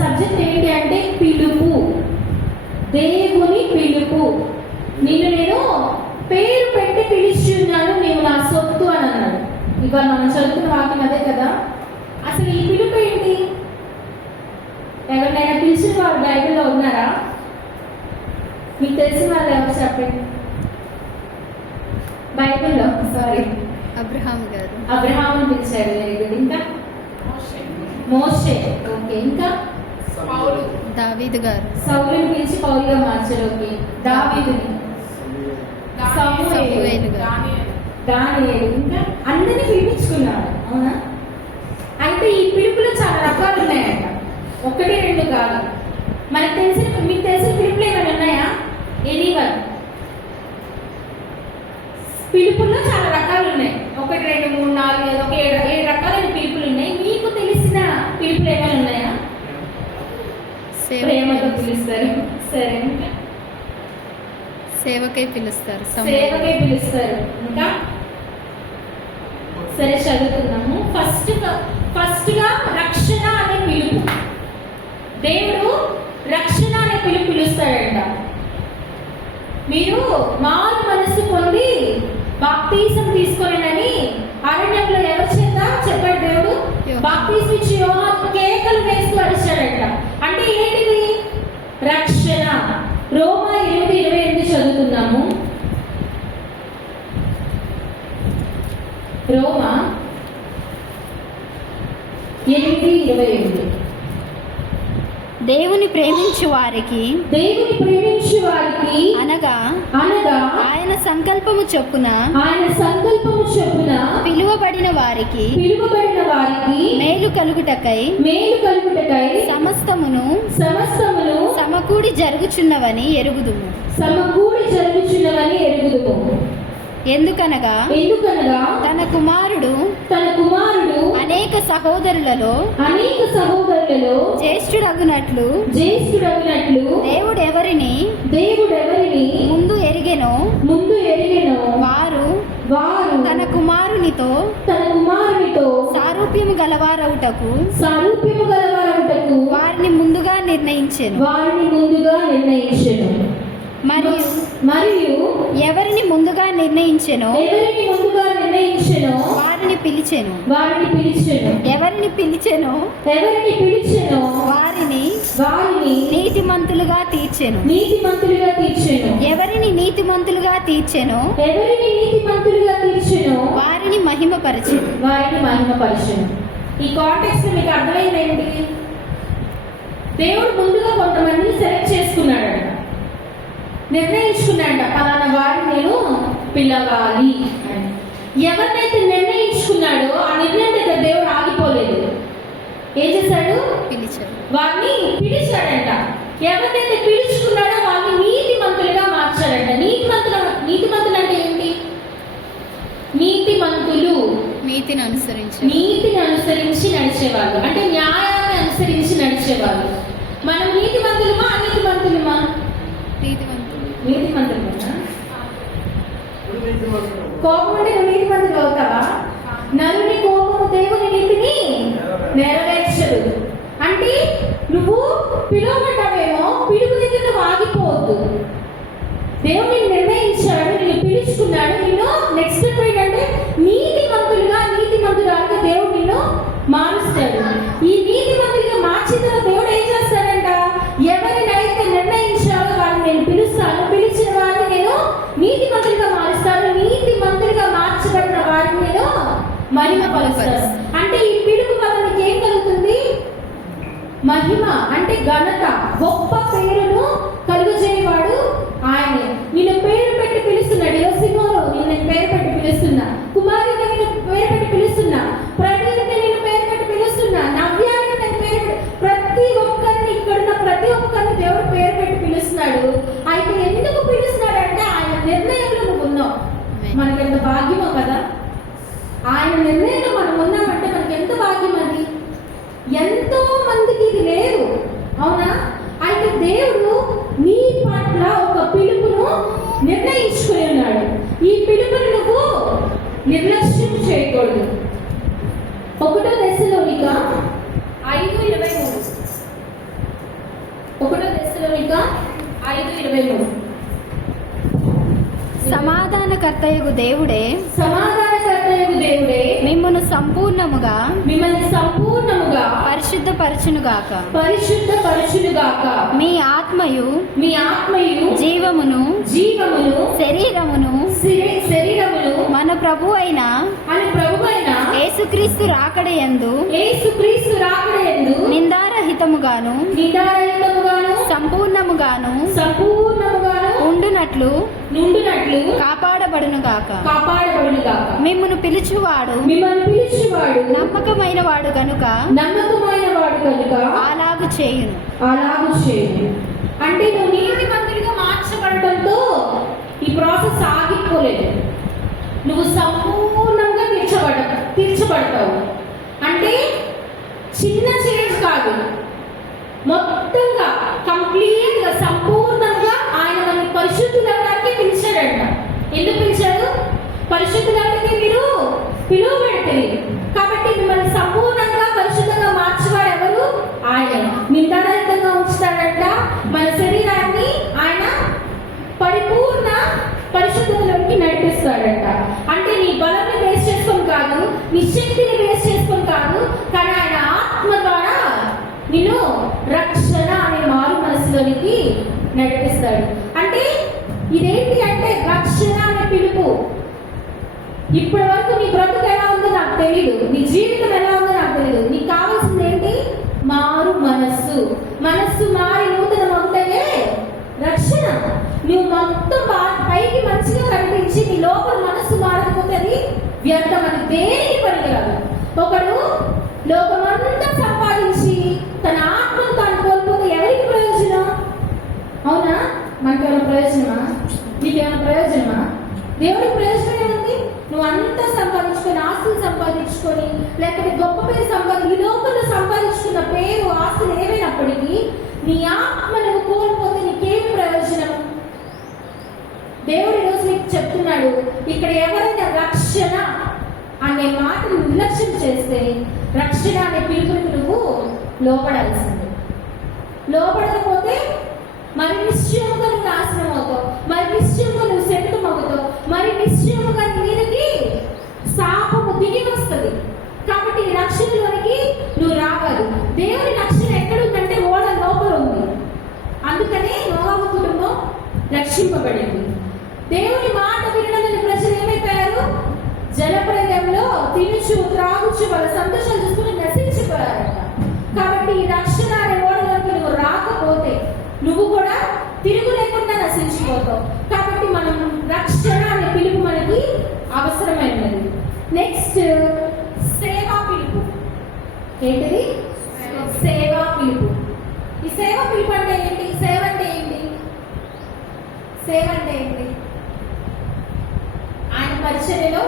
Subject ఏంటి అంటే పిలుపు, దేవుని పిలుపు. నిన్ను నేను పేరు పెట్టి పిలుస్తున్నాను, నీవు నా సొత్తు అని అన్నాడు. ఇవాళ మనం చదువుతున్న వాక్యం అదే కదా. అసలు ఈ పిలుపు ఏంటి? ఎవరినైనా పిలిచిన వారు బైబిల్లో ఉన్నారా? మీకు తెలిసిన వాళ్ళు ఎవరు చెప్పండి. బైబిల్లో అబ్రహాముని పిలిచాడు. Very good. ఇంకా మోషే. ఓకే. ఇంకా దావీదు గారు. సౌలుని పిలిచి పౌలుగా మార్చాడు. ఓకే. దావీదుని, దానియేలు, ఇంకా అందరినీ పిలిపించుకున్నాడు. అవునా? అయితే ఈ పిలుపులో చాలా రకాలు ఉన్నాయంట, ఒకటి రెండు కాదు. మీకు తెలిసిన పిలుపులు ఏమైనా ఉన్నాయా? ఎనీవన్? పిలుపుల్లో చాలా రకాలు ఉన్నాయి. 1 2 3 4 ఒక 7 రకాలైన పిలుపులు ఉన్నాయి. మీకు తెలిసిన పిలుపులు ఏమైనా ఉన్నాయా? ప్రేమతో పిలుస్తారు. సరే. ఇంకా సేవకై పిలుస్తారు. ఇంకా సరే చదువుతున్నాము. ఫస్ట్గా రక్షణ అనే పిలుపు. దేవుడు రక్షణ అనే పిలుపు పిలుస్తాడంట. మీరు మారు మనస్సు పొంది బాప్తీసం తీసుకోలేనని అరణ్యంలో ఎవరి చేత చెప్పాడు దేవుడు? బాప్తీసం ఇచ్చి యోహాను కేకలు వేస్తూ అరిచాడంట. అంటే ఏంటిది? రక్షణ. రోమా 8:28 చదువుతున్నాము. రోమా 8:28. దేవుని ప్రేమించు వారికి అనగా ఆయన సంకల్పము చొప్పున పిలువబడిన వారికి మేలు కలుగుటకై సమస్తమును సమకూడి జరుగుచున్నవని ఎరుగుదుము. ఎందుకనగా తన కుమారుడు అనేక సహోదరులలో జ్యేష్ఠుడగునట్లు దేవుడు ఎవరిని ముందు ఎరిగెనో వారు తన కుమారునితో సారూప్యము గలవారవుటకు వారిని ముందుగా నిర్ణయించెను. మరియు ఎవరిని ముందుగా నిర్ణయించెనో వారిని పిలిచెను. ఎవరిని పిలిచెనో వారిని నీతిమంతులుగా తీర్చెను. ఎవరిని నీతిమంతులుగా తీర్చెనో వారిని మహిమపరచెను. ఈ కాంటెక్స్ట్ మీకు అర్థమైంది ఏంటి? దేవుడు ముందుగా కొంతమందిని సెలెక్ట్ చేసుకున్నాడంట, నిర్ణయించుకున్నాడంట. పలానా వారిని నేను పిలవాలి అని. ఎవరినైతే నిర్ణయించుకున్నాడో ఆ నిర్ణయం దగ్గర దేవుడు ఆగిపోలేదు. ఏం చేశాడు? వారిని పిలిచాడంట. ఎవరినైతే పిలుచుకున్నాడో వారిని నీతిమంతులుగా మార్చాడంట. నీతిమంతులు అంటే ఏంటి? నీతిని అనుసరించి నడిచేవాళ్ళు, అంటే న్యాయాన్ని అనుసరించి నడిచేవాళ్ళు. మనం నీతిమంతులమా అనీతిమంతులమా? నీతిమంతులమా? కోపం అంటే నువ్వు నీతిమంతులు అవుతావా? నరుని కోపము దేవుని నీతిని నెరవేర్చదు. అంటే నువ్వు పిలువబడ్డావేమో, పిలుపు దగ్గర నువ్వు ఆగిపోవద్దు. దేవుని నిర్ణయించాడు, నిన్ను పిలుచుకున్నాడు. నిన్ను నెక్స్ట్ స్టెప్ ఏంటంటే నీతిమంతురాలుగా దేవుడు నిన్ను మారుస్తాడు. ఈ నీతిమంతులుగా మార్చిన తర్వాత దేవుడు ఏం చేస్తాడంట? ఎవరినైతే నిర్ణయించాలో వారిని నేను పిలుస్తాను, పిలిచిన వారిని నేను నీతిమంతులుగా మారుస్తాను, నీతిమంతులుగా మార్చబడిన వారిని నేను మహిమపరుస్తాను. అంటే ఈ పిలుపు వల్ల నీకు ఏం కలుగుతుంది? మహిమ అంటే ఘనత, గొప్ప పేరును కలుగజేయవాడు ఆయనే. నిన్ను పేరు పెట్టి పిలుస్తున్నాడు. యోసిమోను నేను పేరు పెట్టి పిలుస్తున్నా, కుమారుని నేను పేరు పెట్టి పిలుస్తున్నా, ప్రవీణ్ని నేను పేరు పెట్టి పిలుస్తున్నా, నవ్యాన్ని నేను పేరు పెట్టి, ప్రతి ఒక్కరిని ఇక్కడున్న ప్రతి ఒక్కరిని దేవుడు పేరు పెట్టి పిలుస్తున్నాడు. అయితే ఎందుకు పిలుస్తున్నాడు అంటే ఆయన నిర్ణయంలో నువ్వు ఉన్నావు. మనకెంత భాగ్యమో కదా. ఆయన నిర్ణయంలో మనం ఉన్నామంటే మనకి ఎంత భాగ్యం. అది ఎంతో మందికి ఇది లేదు, అవునా? అయితే దేవుడు నీ పట్ల ఒక పిలుపును నిర్ణయించుకుని ఉన్నాడు. ఈ పిలుపుని నువ్వు నిర్లక్ష్యం చేయకూడదు. 1 Thessalonians 5:23 ఒకటో తెస్సలోనిక 5:23. సమాధానకర్తయగు దేవుడే సమాధానకర్తయగు దేవుడే మిమ్మును సంపూర్ణముగా మిమ్మల్ని సంపూర్ణముగా పరిశుద్ధపరచునుగాక. పరిశుద్ధపరచునుగాక. మీ ఆత్మయు జీవమును శరీరమును మన ప్రభువైన యేసుక్రీస్తు రాకడయందు నిందారహితముగాను సంపూర్ణముగాను ఉండునట్లు కాపాడబడునుగాక. మిమ్మును పిలుచువాడు నమ్మకమైన వాడు గనుక అలాగు చేయును. అంటే నువ్వు నీతిమంతుడిగా మార్చబడటంతో ఈ ప్రాసెస్ ఆగిపోలేదు. నువ్వు సంపూర్ణంగా తీర్చబడతావు. అంటే చిన్న చేంజ్ కాదు, మొత్తంగా కంప్లీట్గా సంపూర్ణంగా ఆయన మనల్ని పరిశుద్ధులకి పిలిచాడంట. ఎందుకు పిలిచాడు? పరిశుద్ధులకి మీరు పిలువబెడతారు కాబట్టి మిమ్మల్ని సంపూర్ణంగా పరిశుద్ధంగా మార్చేవాడు ఎవరు? ఆయన. మిందారహితంగా ఉంచుతాడంట. మన శరీరాన్ని ఆయన పరిపూర్ణ పరిశుద్ధతలోకి నడిపిస్తాడంట. అంటే నీ బలాన్ని బేస్ చేసుకొని కాదు, నీ శక్తిని బేస్ చేసుకొని కాదు, కానీ ఆయన ఆత్మ ద్వారా నిన్ను రక్షణ అనే మారు మనసులోనికి నడిపిస్తాడు. అంటే ఇదేంటి అంటే రక్షణ అనే పిలుపు. ఇప్పటి వరకు నీ బ్రతుకు ఎలా ఉందో నాకు తెలియదు, నీ జీవితం ఎలా ఉందో నాకు తెలియదు. నీకు కావాల్సింది ఏంటి? మారు మనస్సు. మనస్సు మారి నూతన అవుతాయే రక్షణ. నువ్వు మొత్తం పైకి మంచిగా కనిపించి నీ లోపల మనస్సు మారకపోతే అది వ్యర్థం. అని దేనికి పనికిరాదు. ఒకడు లోకమంతా సంపాదించి తన ఆత్మను తాను కోల్పోతే ఎవరికి ప్రయోజనం? అవునా? మనకేమైనా ప్రయోజనమా? నీకేమైనా ప్రయోజనమా? దేవుడికి ప్రయోజనం ఏముంది? నువ్వు అంతా సంపాదించుకొని, ఆస్తులు సంపాదించుకొని, లేకపోతే గొప్ప పేరు ఈ లోపల సంపాదించుకున్న పేరు ఆస్తులు ఏమైనప్పటికీ నీ ఆత్మ నువ్వు కోల్పోతే నీకేమి ప్రయోజనం? దేవుడి రోజు నీకు చెప్తున్నాడు, ఇక్కడ ఎవరైనా రక్షణ అనే మాటను నిర్లక్ష్యం చేస్తే రక్షణ అనే పిలుపుకి నువ్వు లోపడాల్సింది. లోపడకపోతే మరి నిశ్చయముగా నువ్వు నాశనం అవుతావు, మరి నిశ్చయముగా నువ్వు శపితం అవుతావు, మరి నిశ్చయముగా నీ మీదకి శాపము దిగి వస్తుంది. కాబట్టి ఈ రక్షణలోనికి నువ్వు రావాలి. దేవుని రక్షణ ఎక్కడుందంటే ఓడ లోపల ఉంది. అందుకనే నోవాహు కుటుంబం రక్షింపబడింది. దేవుని మాట వినడానికి ప్రజలు ఏమైపోయారు? జలప్రలయంలో తినుచు త్రాగుచు వాళ్ళ సంతోషాలు చూసుకుని నశించిపోయారట. కాబట్టి ఈ రక్షణ అనే ఓడలోకి నువ్వు రాకపోతే నువ్వు కూడా తిరుగు లేకుండా నశించిపోతావు. కాబట్టి మనం రక్షణ అనే పిలుపు మనకి అవసరమైనది. నెక్స్ట్ సేవా పిలుపు. ఏంటిది? సేవా పిలుపు. ఈ సేవా పిలుపు అంటే ఏంటి? సేవ అంటే ఏంటి? సేవ అంటే ఏంటి? ఆయన పరిచర్యలో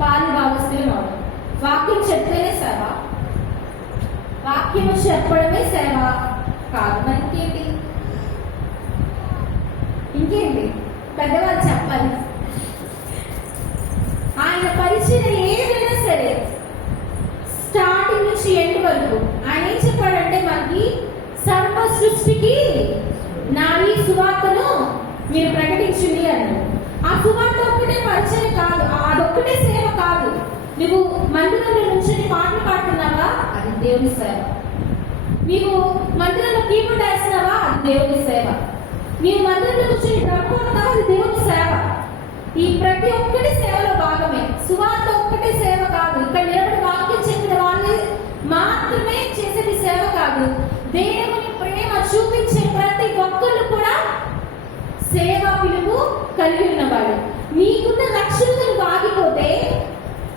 పాలు భాగస్తులు. వాక్యం చెప్తేనే సేవ, వాక్యం చెప్పడమే సేవ కాదు. మరి ఇంకేంటి పెద్దవాళ్ళు చెప్పాలి. ఆయన పరిచయం ఏదైనా సరే స్టార్టింగ్ నుంచి ఎండ్ వరకు ఆయన ఏం చెప్పాడంటే మనకి సర్వ సృష్టికి నా ఈ సువార్తను మీరు ప్రకటించింది అన్నాడు. ఆ సువార్త ఒక్కటే పరిచయం కాదు, అదొక్కటే సేవ కాదు. నువ్వు మందిరంలో నుంచి పాటలు పాడుతున్నావా? అది దేవుని సేవ. నీవు మందిరంలో కీబోర్డ్ వేస్తున్నావా? అది దేవుని సేవ. నీవు మందిరంలో కూర్చొని డ్రమ్ కొడుతున్నావా? అది దేవుని సేవ. ఈ ప్రతి ఒక్కటి సేవలో భాగమే. సువార్త ఒక్కటే సేవ కాదు. ఇక్కడ నిలబడి వాక్యం చెప్పిన వాళ్ళే మాత్రమే చేసేది సేవ కాదు. దేవుని ప్రేమ చూపించే ప్రతి ఒక్కరు కూడా సేవా పిలుపు కలిగి ఉన్నవాడు. నీకున్న రక్షణను ఆగిపోతే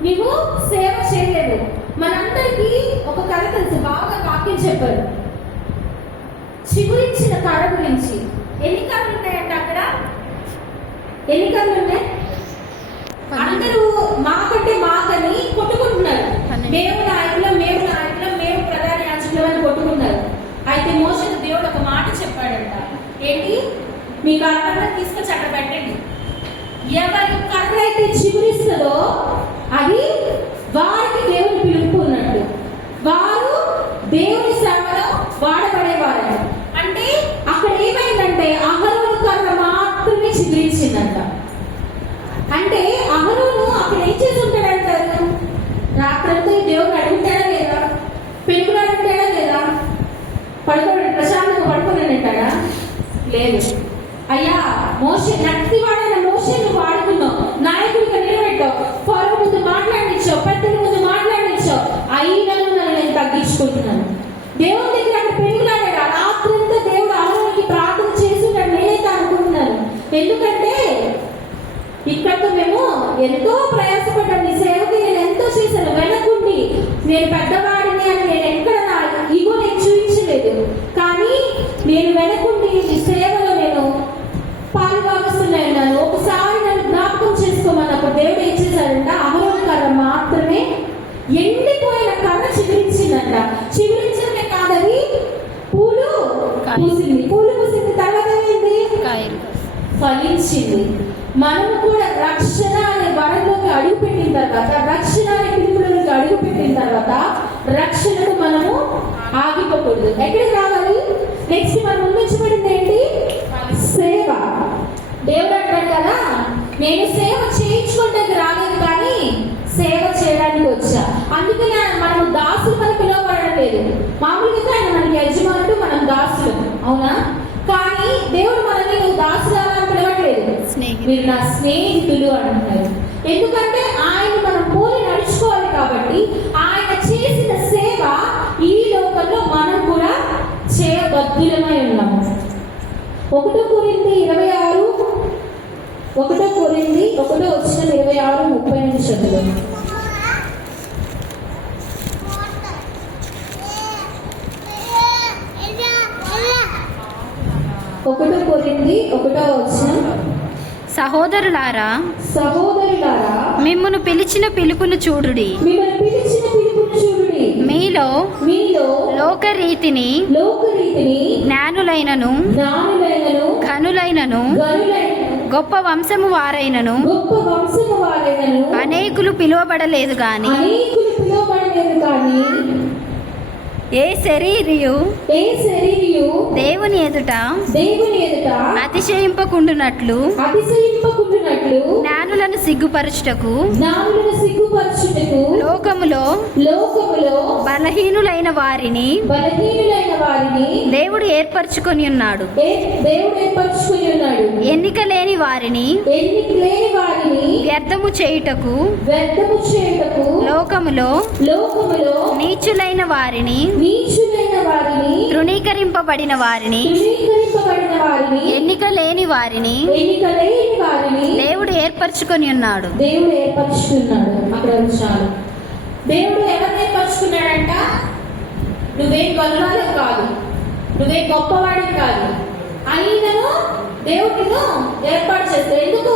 నీవు సేవ చేయలేవు. మనందరికీ ఒక కథ తెలుసు, బాగా వాక్యం చెప్పారు. చిగురించిన కళ గురించి. ఎన్ని కళలు ఉన్నాయంటే అక్కడ? ఎన్ని కళలు ఉన్నాయి? అందరూ మాకంటే మాకని కొట్టుకుంటున్నారు. మేము నాయకులం, మేము నాయకులం, మేము ప్రధాన యాజకులం అని కొట్టుకున్నారు. అయితే మోషేకు దేవుడు ఒక మాట చెప్పాడంట. ఏంటి? మీ కర్రను తీసుకొచ్చి అక్కడ పెట్టండి. ఎవరి కర్ర అయితే చిగురిస్తుందో అది వారికి దేవుని పిలుపు ఉన్నట్టు, వారు దేవుని సేవలో వాడబడేవారు. అంటే లేదు. అయ్యా మోషే నత్తివాడైన మోషే నువ్వు వాడుకున్నావు, నాయకుడిగా నిలబెట్టావు, ఫరో ముందు మాట్లాడించావు, పెద్దల ముందు మాట్లాడించావు, అయినను నన్ను నేను తగ్గించుకుంటున్నాను. దేవుని దగ్గర అక్కడ పెరుగులాడాడు. ఆ రాత్రంతా దేవుడు ఆలోకి ప్రార్థన చేస్తున్నాడు. నేనైతే అనుకుంటున్నాను, ఎందుకంటే ఇక్కడతో మేము ఎంతో ప్రయాసపడ్డాను, నీ సేవకి నేను ఎంతో చేశాను, వెనకుండి నేను పెద్దవాడిని అని నేను ఎక్కడ నా ఇగో నేను చూపించలేదు, కానీ నేను వెనకుండి నీ సేవలో నేను పాలుభాగస్తున్నాను. ఒకసారి నన్ను జ్ఞాపకం చేసుకోమన్నప్పుడు దేవుడు ఏం చేశాడంట, అహరోను కర్ర మాత్రమే ఎండిపోయిన కర్ర చిగురించిందంట. చిగురించడమే కాదని పూలు పూసింది. పూలు పూసింది తర్వాత ఏమైంది, ఫలించింది. మనము కూడా రక్షణ అనే వరంలోకి అడుగు పెట్టిన తర్వాత, రక్షణ అనే పిలుపులోకి అడుగు పెట్టిన తర్వాత రక్షణకు మనము ఆగిపోకూడదు. ఎక్కడికి రావాలి? నెక్స్ట్ మనం ముందుంచబడింది ఏంటి? సేవ. దేవుడు అంటాడు కదా, నేను సేవ చేయించుకుంటే రాలేదు కానీ సేవ చేయడానికి వచ్చా. అందుకని మనము దాసులు మనం పిలువబడడం లేదు. మామూలుగా ఆయన మనకి యజమానుడు, మనం దాసులు, అవునా? కానీ దేవుడు మనల్ని నువ్వు దాసులు అని పిలవట్లేదు, మీరు నా స్నేహితులు అంటున్నారు. ఎందుకంటే ఆయన మనం పోలి నడుచుకోవాలి కాబట్టి ఆయన చేసిన సేవ ఈ లోకంలో మనం కూడా చేయబద్ధులమై ఉన్నాము. 1 కొరింథీ 26 30 చదువు. 1 కొరింథీ 1 సహోదరులారా మిమ్మును పిలిచిన పిలుపును చూడుడి. మీలో లోకరీతిని జ్ఞానులైనను ఘనులైనను గొప్ప వంశము వారైనను అనేకులు పిలువబడలేదు గాని ఏ శరీరియు దేవుని ఎదుట అతిశయింపకుండునట్లు జ్ఞానులను సిగ్గుపరచుటకు లోకములో బలహీనులైన వారిని దేవుడు ఏర్పరచుకొని ఉన్నాడు. ఎన్నిక లేని వారిని వ్యర్థము చేయుటకు లోకములో నీచులైన వారిని తృణీకరింపబడిన వారిని ఎన్నిక లేని వారిని దేవుడు ఏర్పరచుకొని ఉన్నాడు. దేవుడు ఎవరిని ఏర్పరచుకున్నాడంట? నువ్వేం గొల్లవాడే కాదు, నువ్వేం గొప్పవాడే కాదు, అయినను దేవుడిను ఏర్పాటు చేస్తాడు. ఎందుకు?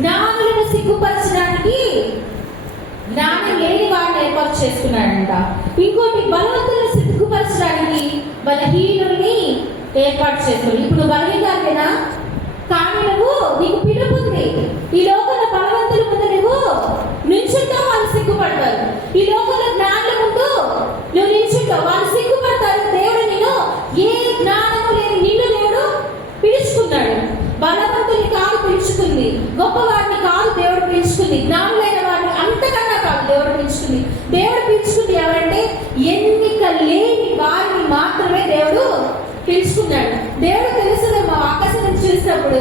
జ్ఞానులను సిగ్గుపరచడానికి జ్ఞానం లేని వాడిని ఏర్పాటు చేసుకున్నాడంట. ఇంకోటి, బలవంతులను సిగ్గుపరచడానికి బలహీనుల్ని ఏర్పాటు చేసుకున్నాడు. ఇప్పుడు బలహీననా? కానీ నువ్వు నీకు పిలుపుంది. ఈ లోకంలో బలవంతుల ముందు నువ్వు నిల్చుంటావు, వాళ్ళు సిగ్గుపడతారు. ఈ లోకంలో జ్ఞానుల ముందు నువ్వు నిల్చుంటావు, వాళ్ళు సిగ్గుపడతారు. దేవుడు నిన్ను ఏ జ్ఞానము లేని నిన్ను దేవుడు పిలుచుకున్నాడు. బలవంతుని కాదు పిలుచుకుంది, గొప్పవారిని కాదు దేవుడు పిలుచుకుంది, జ్ఞానులైన వారిని అంతకన్నా కాదు దేవుడు పిలుచుకుంది. దేవుడు పిలుచుకుంది ఎవరంటే ఎన్నిక లేని వారిని మాత్రమే దేవుడు పిలుచుకున్నాడు. దేవుడు తెలుసులేమో, ఆకాశం నుంచి చూసినప్పుడు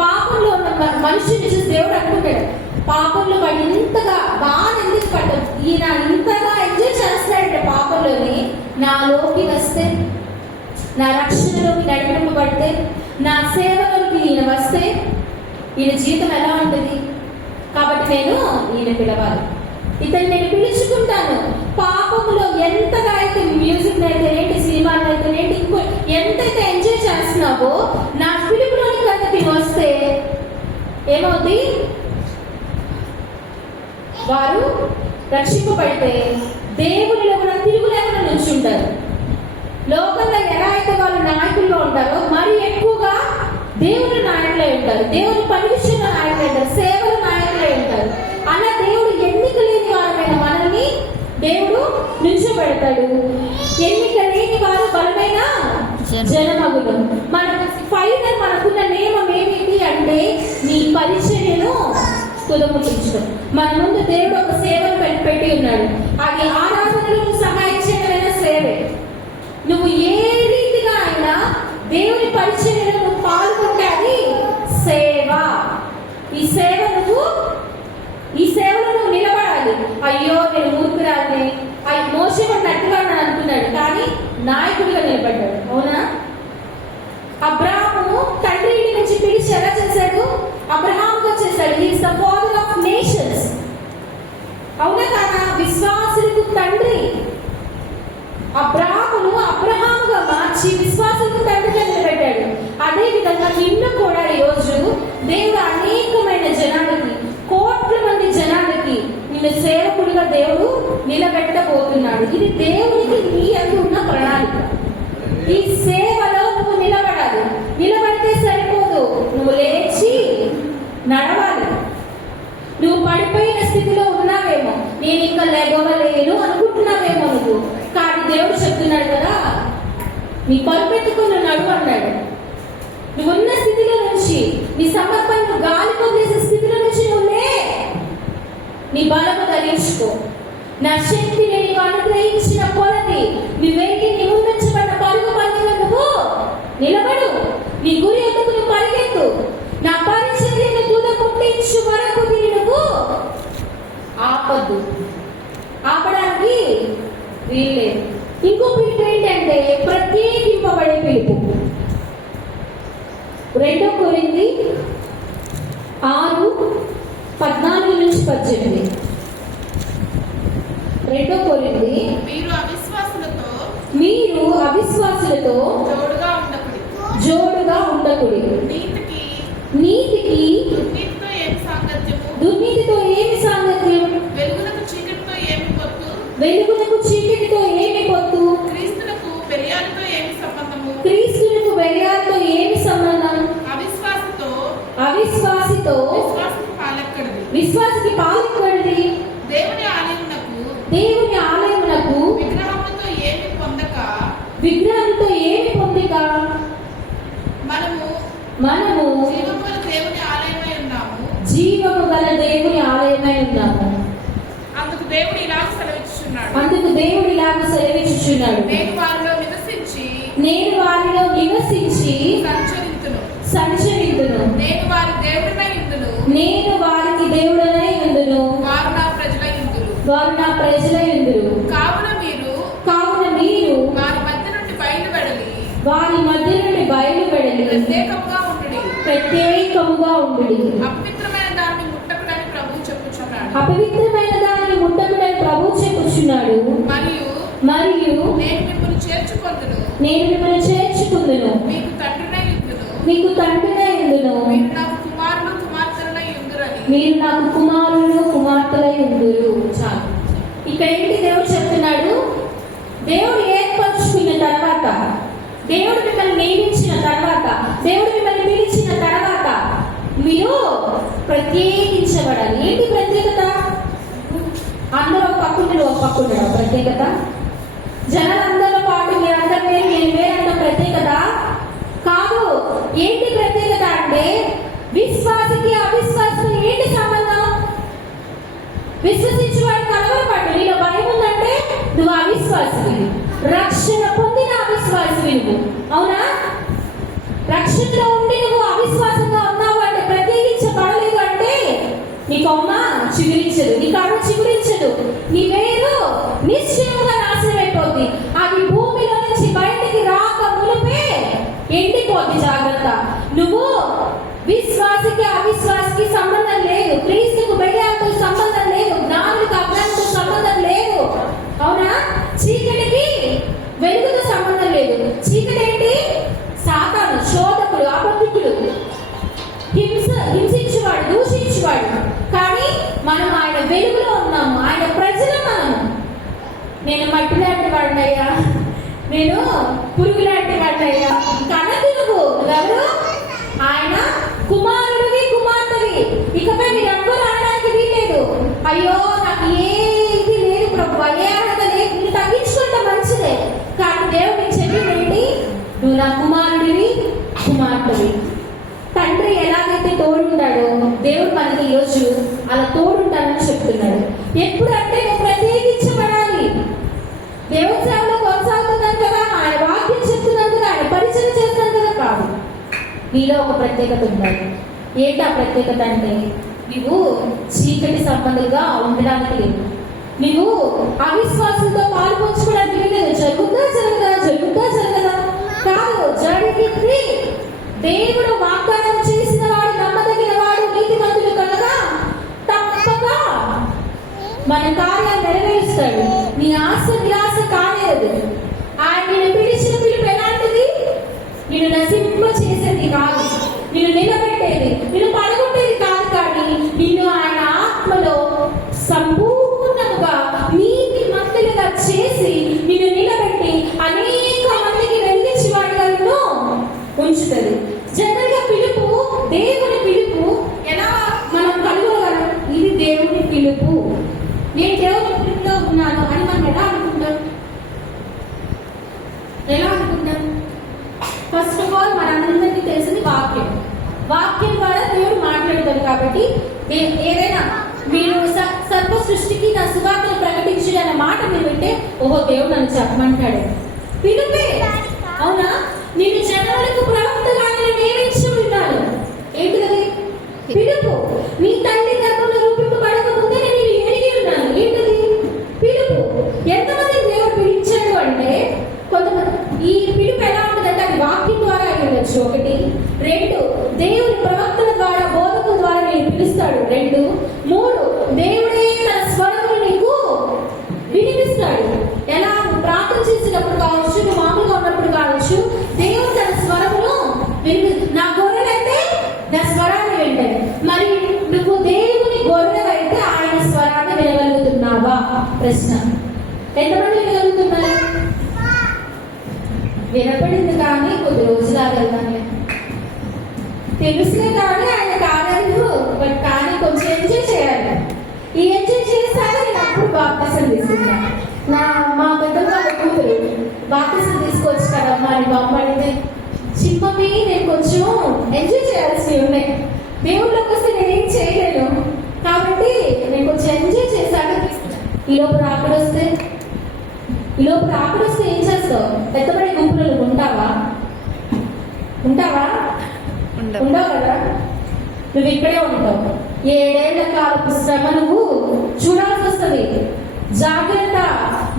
పాపంలో ఉన్న మనుషుని చూసి దేవుడు అనుకుంటాడు, పాపంలో వాడు ఇంతగా బాగా ఎందుకు పడ్డాడు, ఈయన ఇంతగా ఎంజాయ్ చేస్తాడంటే పాపంలోని నాలోకి వస్తే, నా రక్షణలోకి నడిపింపబడితే, నా సేవలోకి ఈయన వస్తే ఈయన జీవితం ఎలా ఉంటుంది? కాబట్టి నేను ఈయన పిలవాలి, ఇతను నేను పిలుచుకుంటాను. పాపములో ఎంతగా అయితే మ్యూజిక్ అయితే ఏంటి, సినిమాలు అయితే ఏంటి, ఇంకో ఎంతైతే ఎంజాయ్ చేస్తున్నావో నా పిలుపులోని కనుక తిని వస్తే ఏమవుతుంది? వారు రక్షింపబడితే దేవునిలో కూడా తిరుగులేకుండా నిల్చుంటారు. లోకంలో ఎలా అయితే వాళ్ళు నాయకుల్లో ఉంటారో మరి ఎక్కువగా దేవుని నాయకులై ఉంటారు, దేవుని పని విషయంలో నాయకులై ఉంటారు, సేవలు నాయకులై ఉంటారు. అలా దేవుడు ఎన్నిక లేని వారమైన మనల్ని దేవుడు నిల్చోబెడతాడు. ఎన్నిక లేని వారు బలమైన జనమగులు. మన ఫైనల్ మనకున్న నియమం ఏమిటి అంటే నీ పరిచర్యను తుదముట్టించడం. మన ముందు దేవుడు ఒక సేవను పెట్టి ఉన్నాడు. అది ఆరాధనలు సహాయం చేయగలిగిన సేవే. నువ్వు ఏ రీతిగా అయినా దేవుని పరిచర్యను నాయకుడిగా నిలబడ్డాడు. అవునా? అబ్రాహాము తండ్రి ఇంటి నుంచి పిలిచి ఎలా చేశాడు? అబ్రహాముగా చేశాడు. He is the father of nations. అవునా కాదా? విశ్వాసులకు తండ్రి. అబ్రాహామును అబ్రహాముగా మార్చి విశ్వాసులకు తండ్రిగా నిలబెట్టాడు. అదే విధంగా నిన్ను కూడా ఈరోజు దేవుడు అనేకమైన జనాలకి, కోట్ల మంది జనాలకి నిన్ను సేవకుడిగా దేవుడు నిలబెట్టబోతున్నాడు. ఇది దేవునికి నీ యందు ఉన్న ప్రణాళిక. ఈ సేవలో నువ్వు నిలబడాలి. నిలబడితే సరిపోదు, నువ్వు లేచి నడవాలి. నువ్వు పడిపోయిన స్థితిలో ఉన్నావేమో, నేను ఇంకా లేగవలేను అనుకుంటున్నావేమో నువ్వు. కానీ దేవుడు చెప్తున్నాడు కదా, నీ పరుపెట్టుకుని నడువు అన్నాడు. నువ్వున్న స్థితిలో నుంచి, నీ సమర్పణను గాలి పొందేసే స్థితిలో నుంచి నువ్వు లే. నీ బలము ధరించుకో. నా శక్తి నేను అనుగ్రహించిన కొలది నువ్వేకి నియమించబడ్డ పరుగు పందెంలో నువ్వు నిలబడు. నీ గురి ఎదుగు నువ్వు పరిగెత్తు. నా పరిచర్యను తుద పుట్టించు వరకు దీన్ని నువ్వు ఆపద్దు. ఆపడానికి వీల్లేదు. ఇంకో పిలుపు ఏంటంటే ప్రత్యేకింపబడే పిలుపు. 2 కొరింథీ 6:14-18. 2 కొరింథీ మీరు అవిశ్వాసులతో జోడుగా ఉండకుడి. నీతికి దుర్నీతితో ఏమి సాంగత్యం? వెలుగునకు చీకటితో ఏమి పొత్తు? క్రీస్తునకు బెలియాలతో ఏమి సంబంధం? అవిశ్వాసితో విశ్వాసికి పాలెక్కడిది? దేవుని ఆలయమునకు విగ్రహంతో ఏమి పొందక మనము జీవము గల దేవుని ఆలయమై ఉన్నాము. అందుకు దేవుడు ఇలాగ సెలవిచ్చుచున్నాడు, నేను వారిలో నివసించి సంచరింతును. నేను వారికి దేవుడనై ఉందును. వారు నా ప్రజలై ఉందురు. కావున మీరు వారి మధ్య నుండి బయలువెడలి ప్రత్యేకముగా ఉండుడి. అపవిత్రమైన దానిని ముట్టకుడని ప్రభువు చెప్పుచున్నాడు. మరియు నేను మిమ్మల్ని చేర్చుకొందును. మీకు తండ్రినై ఉందును. మీరు నాకు కుమారులు కుమార్తెలై ఉందురు. చాలు. ఇక్కడ ఏంటి దేవుడు చెప్తున్నాడు? దేవుడు ఏర్పరచుకున్న తర్వాత, దేవుడు మిమ్మల్ని నియమించిన తర్వాత, దేవుడు మిమ్మల్ని పిలిచిన తర్వాత మీరు ప్రత్యేకించబడాలి. ఏంటి ప్రత్యేకత? అందరూ ఒక పక్కుండడు ప్రత్యేకత. జనాలందరిలో పాటు మీరందరూ వేరు, నేను వేరంత ప్రత్యేకత కాదు. ఏంటి ప్రత్యేకత అంటే, విశ్వాసికి అవిశ్వాసికి ఏంటి సంబంధం? విశ్వసించేవాడు కలవరపడ్డు. నీలో భయం ఉందంటే నువ్వు అవిశ్వాసివి. రక్షణ పొందిన అవిశ్వాసివి నువ్వు. అవునా? రక్షణలో ఉండి నువ్వు అవిశ్వాసంగా ఉన్నావు అంటే, ప్రత్యేకించబడలేదు అంటే నీ కొమ్మ చిగురించదు, నీ కాడు చిగురించదు, నీ వేరు నిశ్చయంగా నాశనం అయిపోద్ది. అది భూమిలో నుంచి బయటికి రాక మునిపే ఎండిపోద్ది. జాగ్రత్త. నువ్వు విశ్వాసికి అవిశ్వాసికి సంబంధం లేదు. క్రీస్తుకు బెలియాలతో సంబంధం లేదు. జ్ఞానులకు అజ్ఞానులతో సంబంధం లేదు. అవునా? చీకటికి వెలుగుతో సంబంధం లేదు. చీకటి ఏంటి? సాతాను, శోధకుడు, అబద్ధికుడు, హింసించేవాడు, దూషించేవాడు. కానీ మనం ఆయన వెలుగులో ఉన్నాము, ఆయన ప్రజలు మనము. నేను మట్టి లాంటి వాడినయ్యా, నేను పురుగు లాంటి వాడినయ్యా కనదు నువ్వెవరు? ఆయన కుమారుడివి, కుమార్తెవి. ఇకపై మీరు ఎవ్వరు అనడానికి వీల్లేదు. అయ్యో నాకు ఏ ఇది లేదు ప్రభువా, ఏ అర్హత లేదు. మీరు తగ్గించుకుంటే మంచిదే. కానీ దేవుడు నీకు చెప్పేది, నువ్వు నా కుమారుడివి, కుమార్తెవి. తండ్రి ఎలాగైతే తోడుంటాడో దేవుడు మనకి ఈరోజు అలా తోడుంటానని చెప్తున్నాడు. ఎప్పుడు అంటే నువ్వు ప్రత్యేకించబడాలి. దేవుని సేవలో కొనసాగుతున్నాను కదా, ఆయన వాక్యం చెప్తున్నాను కదా, ఆయన పరిచయం చేస్తాను కదా కాదు. నీలో ఒక ప్రత్యేకత ఉండాలి. ఏంటి ఆ ప్రత్యేకత అంటే, నువ్వు చీకటి సంబంధంగా ఉండడానికి లేదు. నువ్వు అవిశ్వాసంతో పాల్పంచుకోవడానికి లేదు. జరుగుతుందా జరిగింది. దేవుడు వాగ్దానం చేసిన వాడు నమ్మదగిన వాడు, నీతిమంతుడు కనుక తప్పక మన కార్యాలు నెరవేరుస్తాడు. నీ ఆశ నిరాశ కాలేదు. ఆయన నిన్ను పిలిచిన పిలుపు ఎలాంటిది? నిన్ను నశింప చేసేది కాదు, నిన్ను నిలబెట్టేది, నిన్ను పడగొట్టేది కాదు. కానీ నిన్ను ఆయన ఆత్మలో సంపూర్ణముగా నీతిమంతులుగా చేసి నిన్ను నిలబెట్టి అనేక మందికి వెలిగించి వాడిగా నిన్ను ఉంచుతుంది. జనరల్గా పిలుపు, దేవుని పిలుపు ఎలా మనం కనుగొనగలం? ఇది దేవుని పిలుపు, నేను దేవుని పిలుపులో ఉన్నాను అని మనం ఎలా అనుకుంటాం? ఎలా అనుకుంటాం? ఫస్ట్ ఆఫ్ ఆల్ మనందరికీ తెలిసింది వాక్యం. వాక్యం ద్వారా దేవుడు మాట్లాడతాడు. కాబట్టి ఏదైనా మీరు సర్వ సృష్టికి నా సువార్తను ప్రకటించు అనే మాట మీరు వింటే, ఓహో దేవుడు నన్ను చెప్పమంటాడు. పిలుపే, అవునా? నిన్ను జనాలకు ప్రవక్తగానే నియమించి ఉన్నాను. ఏంటిది? పిలుపు. నీ తల్లి గర్భంలో రూపింపబడక ముందే నేను ఎరిగి ఉన్నాను. ఏంటిది? పిలుపు. ఎంతమంది దేవుడు పిలిచాడు అంటే, కొంతమంది ఈ పిలుపు ఎలా ఉంటుందంటే అది వాక్యం ద్వారా అయి ఉండొచ్చు, ఒకటి. రెండు, దేవుని ప్రవక్తల ద్వారా, బోధకుల ద్వారా నేను పిలుస్తాడు. రెండు, మూడు, దేవుడే తన స్వరమును నీకు వినిపిస్తాడు. ఎలా? ప్రార్థన చేసినప్పుడు కావచ్చు, నువ్వు మామూలుగా ఉన్నప్పుడు కావచ్చు, దేవుడు తన స్వరమును నా గొర్రెలైతే నా స్వరాన్ని వింటాడు. మరి నువ్వు దేవుని గొర్రెలైతే ఆయన స్వరాన్ని వినగలుగుతున్నావా? ప్రశ్న. ఎంతమంది వినగలుగుతున్నారు? వినపడింది కానీ కొద్ది రోజులు ఆగలుగుతాను. తెలుసులే కానీ ఆయన కాలేదు, బట్ కానీ కొంచెం ఎంజాయ్ చేయాలి. ఈ ఎంజాయ్ చేశాక నేను అప్పుడు బాప్తిసం తీసుకున్నాను. మా పెద్దగా కూతురు బాప్తిసం తీసుకొచ్చి కదమ్మా అని పంపడితే, చిమ్మమ్మి నేను కొంచెం ఎంజాయ్ చేయాల్సి ఉన్నాయి, దేవుళ్ళకి వస్తే నేనేం చేయలేను కాబట్టి నేను కొంచెం ఎంజాయ్ చేశాక తీసుకున్నాను. ఈలోపు రాకడొస్తే ఏం చేస్తావు? పెద్దపడి గుంపులలో ఉంటావా? ఉండవు కదా. నువ్వు ఇక్కడే ఉంటావు. 7 ఏళ్ల కాలపు శ్రమ నువ్వు చూడాల్సి వస్తుంది. జాగ్రత్త.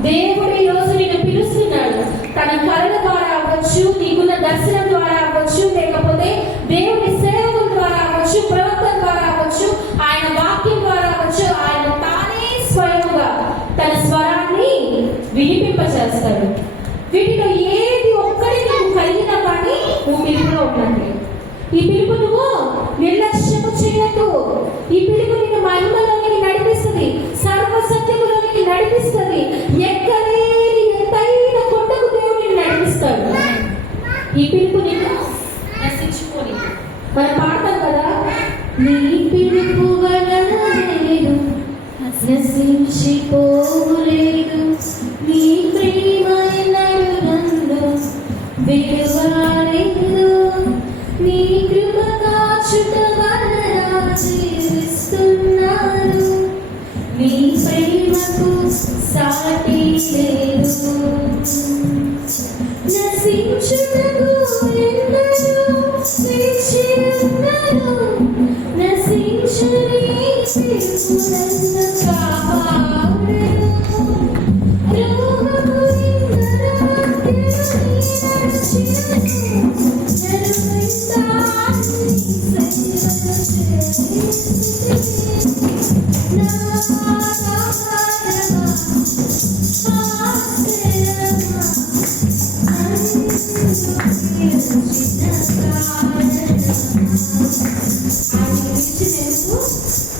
దేవుడు ఈ రోజు నిన్ను పిలుస్తున్నాడు. తన కళల ద్వారా అవ్వచ్చు, నీకున్న దర్శనం ద్వారా అవ్వచ్చు, లేకపోతే దేవుని సేవకుల ద్వారా అవ్వచ్చు, ప్రవక్తల ద్వారా అవ్వచ్చు, ఆయన వాక్యం ద్వారా అవ్వచ్చు, ఆయన తానే స్వయంగా తన స్వరాన్ని వినిపింపచేస్తాడు. వీటిలో ఏది ఒక్కటి నువ్వు కలిగినా కానీ నువ్వు పిలుపులో ఉన్నట్టు. ఈ పిలుపు నువ్వు నిర్లక్ష్యము చేయొద్దు. ఈ పిలుపు నిన్ను మహిమలోనికి నడిపిస్తుంది, సర్వసత్యములోనికి నడిపిస్తుంది. ఎక్కలేని ఎత్తైన కొండకు దేవుడు నిన్ను నడిపిస్తాడు. ఈ పిలుపు నిన్ను నశించుకొని మనం పాడతాం కదా, నీ పిలుపు వలన నేను నశించిపోలేదు, నీ ప్రేమ నన్ను విడువలేదు, నీ కృప కాచుట వలన జీవిస్తున్నాను, నీ ప్రేమకు సాటి లేదు. నశించుటకు ఎన్నడూ స్వేచ్ఛయున్నను, నశించుని పిలుపు నన్ను కాపాడెను. రోగము ఇంధన మధ్యలో నడిచెను, నన్ను తాకి సేవలు చేయును. నా ఆధారమా, ఆశ్రయమా,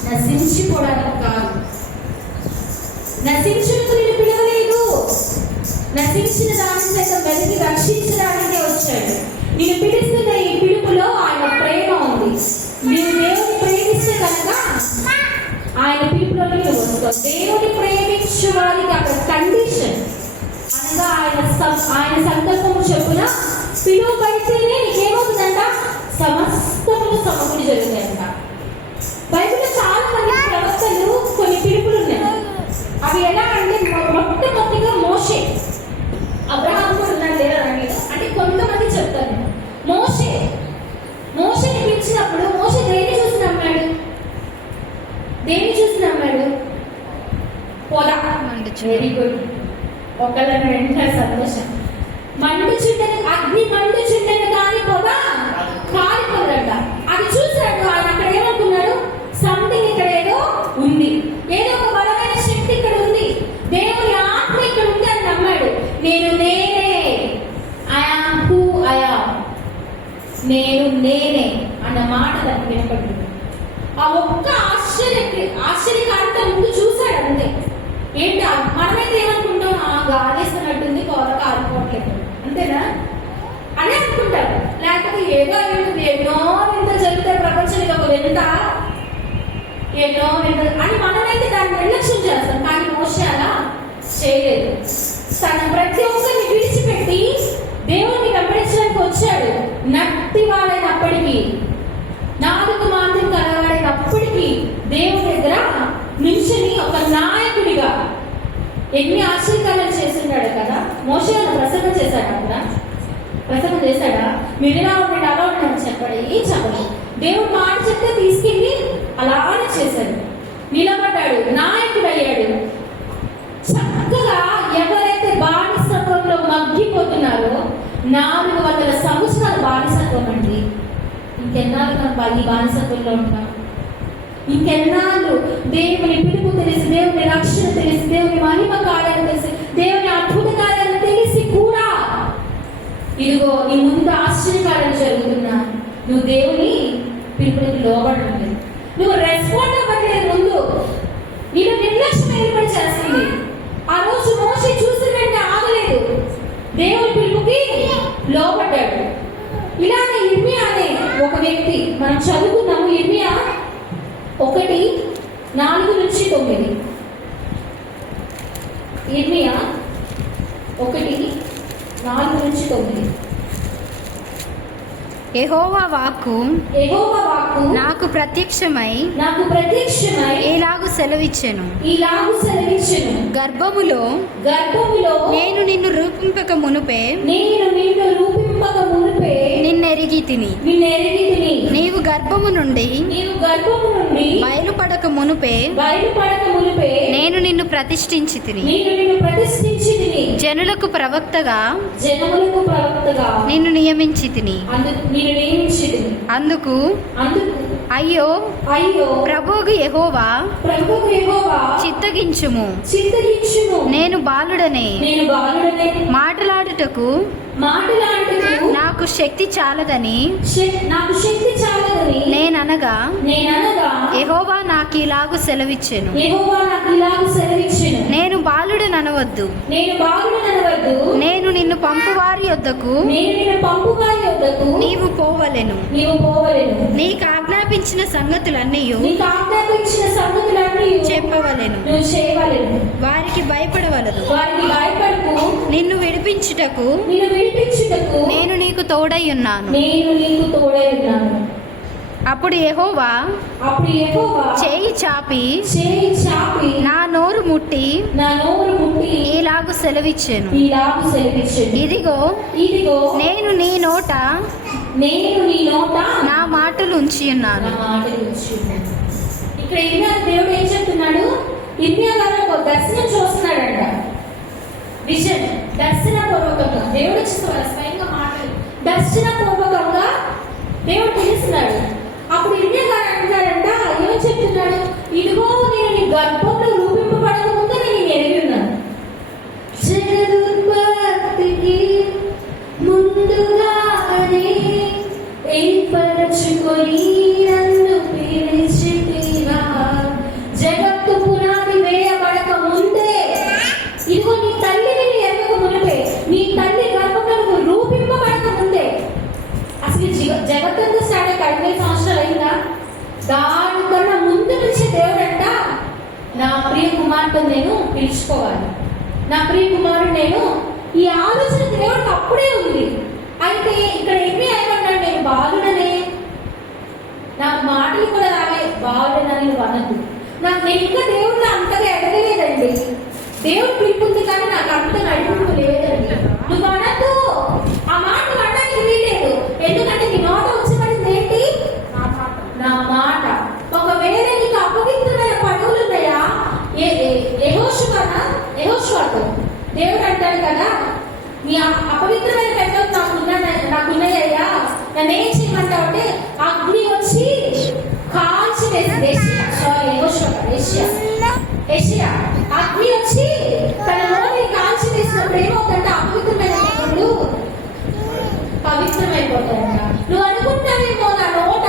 నశించిపోవడానికి కాదు, నశించుటకు నేను పిలవలేదు, నశించిన దాన్ని సైతం వెతికి రక్షించడానికే వచ్చాడు. నేను పిలుస్తున్న ఈ పిలుపులో ఆయన ప్రేమ ఉంది. నీవు దేవుని ప్రేమిస్తే కనుక ఆయన పిలుపులో నువ్వు వస్తావు. దేవుని ప్రేమించే వారికి అక్కడ కండిషన్ అనగా ఆయన సంకల్పము చెప్పున పిలువబడితేనే నీకేమవుతుందంట? సమస్తములు సమకూడి జరుగుతాయంట. బైబిల్లో చాలా మంది ప్రవక్తలు కొన్ని పిలుపులు ఉన్నాయి. అవి ఎలా అంటే మొట్టమొదటిగా మోషే, అబ్రహాం కూడా ఉన్నాడు లేదా అంటే కొంతమంది చెప్తారు. మోషేని పిలిచినప్పుడు మోషే దేన్ని చూసి నమ్మాడు? పొలా. Very good. ఒకళ్ళని వెంటనే సంతోషం. మండు చుట్టని అగ్ని మండు చుట్టని మాట దానికి వినపడింది. ఆ ఒక్క ఆశ్చర్యకారిత ముందు చూశాడు అంతే. ఏంటా మనమైతే ఏమనుకుంటాం, గాలేస్తున్నట్టుంది, కూర కాలిపోవట్లేదు అంతేనా అని అనుకుంటారు. లేకపోతే ఏదో అయ్యింది, ఎన్నో వింత జరుగుతాయి ప్రపంచంలో, ఒక వింత ఎన్నో వింత అని మనమైతే దాన్ని నిర్లక్ష్యం చేస్తాం. కానీ మోషే అలా చేయలేదు. తన ప్రతి ఒక్కరిని విడిచిపెట్టి దేవుణ్ణి వెంబడించడానికి వచ్చాడు. నట్టి వాడైనప్పటికీ, నాలుగు మాత్రం కలవాడైనప్పటికీ దేవుని దగ్గర నిల్చుని ఒక నాయకుడిగా ఎన్ని ఆశ్చర్యకార్యాలు చేస్తున్నాడు కదా. మోషే ప్రసంగం చేశాడు అక్కడ, ప్రసంగం చేశాడా? మీరు ఇలా ఉండండి అలా ఉండండి చెప్పాడు, ఏం చెప్పలేదు. దేవుడు మాట చెప్తే తీసుకెళ్ళి అలానే చేశాడు. నిలబడ్డాడు, నాయకుడు అయ్యాడు. చక్కగా ఎవరైతే బానిసత్వంలో మగ్గిపోతున్నారో, 400 సంవత్సరాల బానిసత్వం అండి. ఇంకెన్నాళ్ళు మనం ఈ బానిసత్వంలో ఉంటాం? ఇంకెన్నాళ్ళు దేవుని పిలుపు తెలిసి, దేవుని రక్షణ తెలిసి, దేవుని మహిమ కార్యాలు తెలిసి, దేవుని అద్భుత కార్యాలు తెలిసి కూడా ఇదిగో నీ ముందు ఆశ్చర్యకార్యాలు జరుగుతున్నా నువ్వు దేవుని పిలుపునికి లోబడలేదు, నువ్వు రెస్పాండ్ అవ్వట్లేదు. ముందు నేను నిర్లక్ష్యం ఏర్పడి చేస్తుంది. ఆ రోజు మోషే చూసిన వెంటనే ఆగలేదు, దేవుని పిలుపుకి లోబడ్డాడు. ఇలానే ఇర్మియా అనే ఒక వ్యక్తి మనం చదువుకున్నాము. ఇర్మియా 1:4-9. ఇర్మియా 1:4-9. యెహోవా వాక్కు నాకు ప్రత్యక్షమై ఇలాగు సెలవిచ్చెను. గర్భములో నేను నిన్ను రూపింపక మునుపే నిన్నెరిగి తిని, నీవు గర్భము నుండి బయలుపడక మునుపే నేను నిన్ను ప్రతిష్ఠించి తిని, జనులకు ప్రవక్తగా నిన్ను నియమించి తిని. అందుకు అయ్యో ప్రభువు యెహోవా చిత్తగించుము, నేను బాలుడనే, మాటలాడుటకు నాకు శక్తి చాలదని నేననగా యెహోవా నాకు ఇలాగు సెలవిచ్చెను. నేను బాలుడనవద్దు, నేను నిన్ను పంపువారి యొద్దకు నీవు పోవలెను. నీకు ఆజ్ఞాపించిన సంగతులన్నీ చెప్పవలెను. వారికి భయపడవలదు. నిన్ను విడిపించుటకు నేను నీకు తోడై ఉన్నాను. అప్పుడు యెహోవా చేయి చాపి నా నోరు ముట్టి ఇలాగు సెలవిచ్చెను. ఇదిగో నేను నీ నోట నా మాటలు ఉంచి ఉన్నాను. ఇక్కడ దేవుడు ఏం చెప్తున్నాడు? ఇర్మియా గారు ఒక దర్శనం చూస్తున్నాడంట. విజన్ దర్శన పూర్వకంగా దేవుడు ఇచ్చేవాడు, స్వయంగా మాటలు దర్శన పూర్వకంగా దేవుడు తెలుస్తున్నాడు. అప్పుడు ఇర్మియా గారు అంటాడంట, ఏమని చెప్తున్నాడు? ఇదిగో నేను నీ గర్భంలో రూపింపబడక ముందు నేను ఎరిగి ఉన్నాను. జగదుత్పత్తికి ముందుగానే ఏర్పరచుకొని నన్ను పిలిచితివా. జగత్తు పునాది వేయబడక ముందే, ఇదిగో నీ తల్లిని ఎరగక మునిపే, నీ తల్లి గర్భంలో రూపింపబడక ముందే. అసలు జగత్తంతా స్టార్ట్ 5,000 సంవత్సరాలు అయిందా? దానికన్నా ముందు నుంచి దేవుడంట, నా ప్రియ కుమార్తెను నేను పిలుచుకోవాలి, నా ప్రియ కుమారుడు నేను. ఈ ఆలోచన దేవుడికి అప్పుడే ఉంది. అయితే ఇక్కడ ఏమీ ఏమన్నాడు? నేను బాలుడనే, నాకు మాటలు కూడా రావే, బాలుడనని నువ్వు అనద్దు. నేను ఇంకా దేవుడిలో అంతగా ఎదగలేదండి. దేవుడు పిలుపుంది కానీ నాకు అంత నడిపింపు లేదండి. నువ్వు అనద్దు, ఆ మాట అనడానికి వీలేదు. ఎందుకంటే నీ నోట వచ్చినది ఏంటి? నా మాట. ఒకవేళ నీకు అపవిత్రమైన పనులు ఉన్నాయా? యెహోషువతో దేవుడు అంటాడు కదా, నీ అపవిత్రమైన పెద్దలు నాకున్నాయ్యా, నన్ను ఏం చేయమంటావు అంటే అగ్ని వచ్చి కాల్చి ఏషియా అగ్ని వచ్చి తన నోటిని కాల్చి వేసినప్పుడు ఏమవుతుందంటే అపవిత్రమైన పనులు పవిత్రమైపోతాయంట. నువ్వు అనుకుంటావేమో నా నోట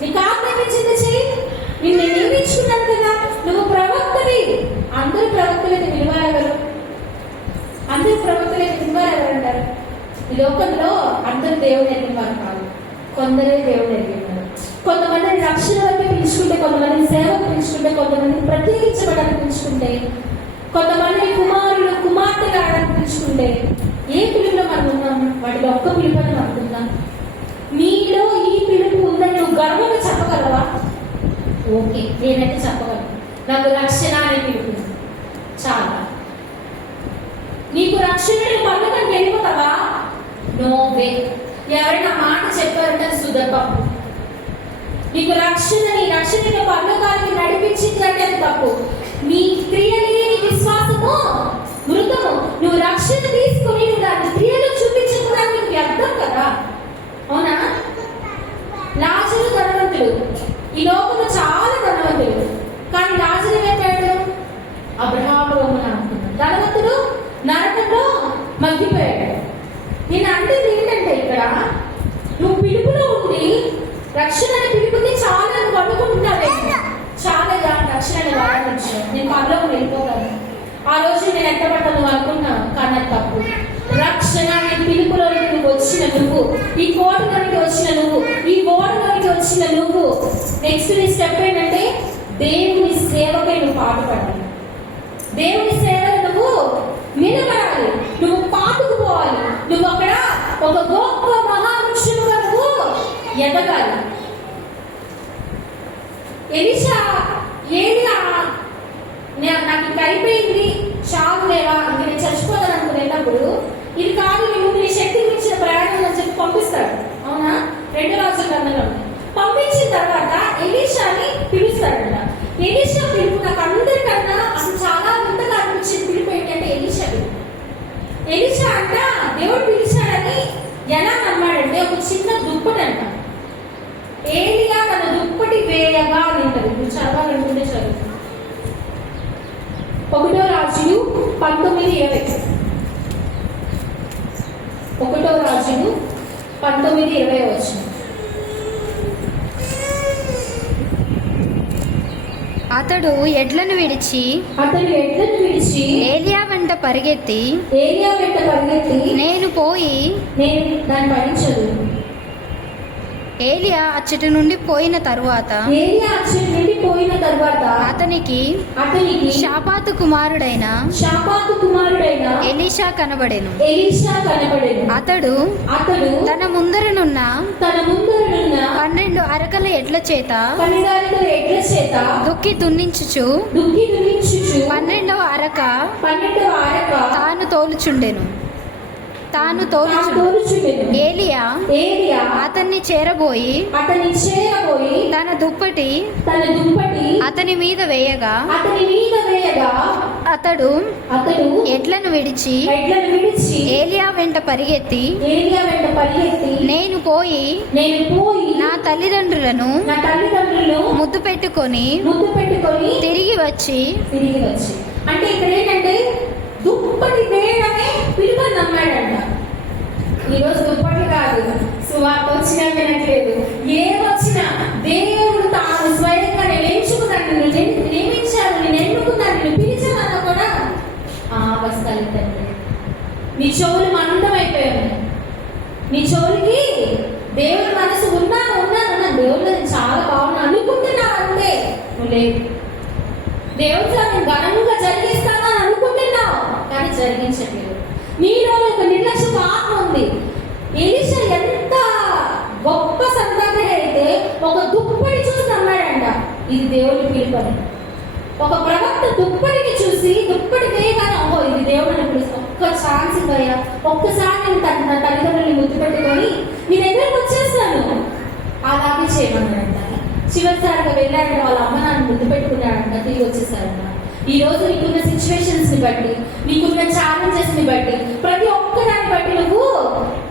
నీకు ఆజ్ఞాపించింది చెయ్యి. నిన్ను నియమించుకున్నాను కదా, నువ్వు ప్రవక్తవి. అందరూ ప్రవక్తలైతే విలువెవరు? అందరూ ప్రవక్తలైతే విలువెవరంటారు? ఈ లోకంలో అందరూ దేవుడు ఎరిగిన వారు కాదు, కొందరే దేవుడు ఎరిగినారు. కొంతమందిని రక్షణ వైపు పిలుచుకుంటే, కొంతమందిని సేవకు పిలుచుకుంటే, కొంతమందిని ప్రత్యేకించబడానికి పిలుచుకుంటే, కొంతమందిని కుమారులు కుమార్తెలు ఆడడానికి పిలుచుకుంటే, ఏ పిలుపులో మనం ఉన్నాం? వాటిలో ఒక్క పిలుపుని అనుకుందాం. నీలో ఈ పిలుపు ఉందని నువ్వు గర్వంగా చెప్పగలవా? ఓకే, నేనైతే చెప్పగలను. నాకు రక్షణ అనే పిలుపు ఉంది. చాలా. నీకు రక్షణ పనులకు వెళ్ళిపోతావా? No way. ఎవరైనా మాట చెప్పారంటే అది సుధర్పప్పు. నీకు రక్షణ, నీ రక్షణ పర్లోకానికి నడిపించింది అంటే అది తప్పు. నీ క్రియలే నీ విశ్వాసము మృతము. నువ్వు రక్షణ తీసుకొని నువ్వు దాన్ని క్రియలు చూపించుకోవడానికి నీకు వ్యర్థం కదా, అవునా? రాజులు ధనవంతులు, ఈ లోకంలో చాలా ధనవంతులు. కానీ రాజులు ఏమయ్యాడు? అబ్రహాము అనుకున్నాడు. ధనవంతుడు నరకంలో మగ్గిపోయాడు. నేను అంటే ఏంటంటే, ఇక్కడ నువ్వు పిలుపులో ఉండి రక్షణ అనే పిలుపుని చాలా నువ్వు అనుకుంటున్నావే. చాలా రక్షణ వాడవచ్చు. నేను పనిలో వెళ్ళిపోతాను, ఆ రోజు నేను ఎక్కబడ్డా నువ్వు అనుకున్నావు. కానీ అది తప్పు. రక్షణ అనే పిలుపులోనికి నువ్వు వచ్చిన నువ్వు, ఈ కోటలోనికి వచ్చిన నువ్వు, ఈ ఓడలోనికి వచ్చిన నువ్వు, నెక్స్ట్ నీ స్టెప్ ఏంటంటే దేవుని సేవకై నువ్వు పాటుపడాలి. దేవుని సేవలు నువ్వు నిలబడాలి. నువ్వు పాతుకుపోవాలి. నువ్వు అక్కడ ఒక గొప్ప మహావృక్షముగా నువ్వు ఎదగాలి. ఎలీషా నాకు ఇంకా అయిపోయింది, చాలు లేవా, నేను చచ్చిపోతాను అనుకునేటప్పుడు, ఇది కాదు, నువ్వు నీ శక్తి ఇచ్చిన ప్రయాణం అని చెప్పి పంపిస్తాడు. అవునా? 2 రాజుల గ్రంథంలో పంపించిన తర్వాత ఎలీషాని పిలుస్తాడంట. ఎలీషా పిలుపు నాకు అందరికన్నా అసలు చాలా వింతగా అనిపించిన పిలుపు ఏంటంటే ఎలీషా పిలుపు. ఎలీషా అంట దేవుడు పిలిచాడని ఎలా నమ్మాడంటే, ఒక చిన్న దుప్పటి అంట. ఏలియా తన దుప్పటి వేయగా నింటది. ఇప్పుడు చదవాలనుకుంటే చదువు. 1 రాజులు 19:20. 1 రాజులు 19:20 వచ్చింది. అతడు ఎడ్లను విడిచి ఏలియా వెంట పరిగెత్తి నేను దాన్ని పడించదు. ఏలియా అచ్చటి నుండి పోయిన తరువాత అతనికి షాపాతు కుమారుడైన ఎలీషా కనబడెను. అతడు తన ముందరనున్న 12 అరకల ఎడ్ల చేత దుక్కి దున్నించుచు 12వ అరక తాను తోలుచుండెను. ఏలియా అతన్ని చేరబోయి తన దుప్పటి అతని మీద వేయగా అతడు ఎడ్లను విడిచి ఏలియా వెంట పరిగెత్తి నేను పోయి నా తల్లిదండ్రులను ముద్దు పెట్టుకొని తిరిగి వచ్చి అంటే ఇక్కడ ఏంటంటే దుప్పటి వేయడమే పిలుపుని నమ్మాడంట. ఈరోజు దుప్పటి కాదు, సువార్త వచ్చినా వినట్లేదు, ఏమొచ్చినా దేవుడు తాను స్వయంగా నేను ఎంచుకున్నాను, నేను నియమించాను, నేను ఎన్నుకున్నాను, నేను పిలిచానన్నా కూడా వస్తాను. నీ చెవులు మందమైపోయాను. నీ చెవులకి దేవుడి మనసు ఉన్నాను. దేవుడు నేను చాలా బాగున్నా అనుకుంటున్నావు అంతే. నువ్వు లేదు. దేవుడు నేను ఘనంగా జరిగిస్తానని అనుకుంటున్నావు, కానీ జరిగించట్లేదు. నీలో ఒక నిర్లక్ష్యపు ఆత్మ ఉంది. ఎలీషా ఎంత గొప్ప సంతానం అయితే ఒక దుప్పటి చూసి నమ్మాడంట, ఇది దేవుడిని పిలుపని. ఒక ప్రవక్త దుప్పటిని చూసి దుప్పటి వేయగానే ఓహో ఇది దేవుడిని పిలుస్తా, ఒక్క ఛాన్స్ ఇవ్వయా, ఒక్కసారి నేను నా తల్లిదండ్రుల్ని ముద్దు పెట్టుకొని నీ దగ్గరకు వచ్చేస్తాను, అలాగే చేయమన్నాడంట. చివరిసారిగా వెళ్ళాడంటే వాళ్ళ అమ్మ నాన్న ముద్దు పెట్టుకున్నాడంట, తిరిగి వచ్చేసాడంట. ఈ రోజు నీకున్న సిచ్యువేషన్స్ ని బట్టి, నీకున్న ఛాలెంజెస్ ని బట్టి, ప్రతి ఒక్కదాన్ని బట్టి నువ్వు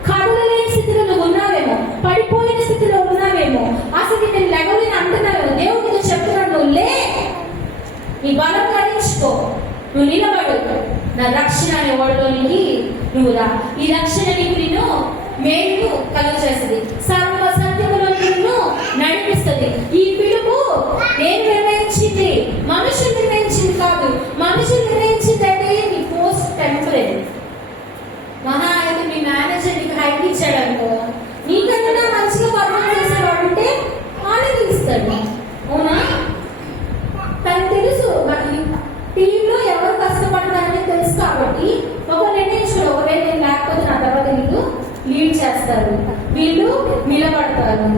కదలలేని స్థితిలో నువ్వు ఉన్నావేమో, పడిపోయిన స్థితిలో ఉన్నావేమో, అసలు నేను లెగలేని అంటున్నావేమో. దేవుడితో చెప్తున్నాడు, నువ్వు లే, నీ బలం గడించుకో, నువ్వు నిలబడు, నా రక్షణ అనే ఓడలోనికి నువ్వు రా. ఈ రక్షణ నీకు నిన్ను మేలు కలుగ చేస్తుంది, సర్వ సత్యములో నిన్ను నడిపిస్తుంది. మేనేజర్ నీకు హైక్ ఇచ్చాడు అనుకో, నీకన్నా మంచిగా పర్ఫార్మ్ చేసేవాడు ఉంటే ఆనందిస్తాడు. అవునా? తనకు తెలుసు టీంలో ఎవరు కష్టపడతారని తెలుసు కాబట్టి ఒక నిర్ణయించుకో, ఒకవేళ నేను లేకపోతే నా తర్వాత వీళ్ళు లీడ్ చేస్తారు, వీళ్ళు నిలబడతారు,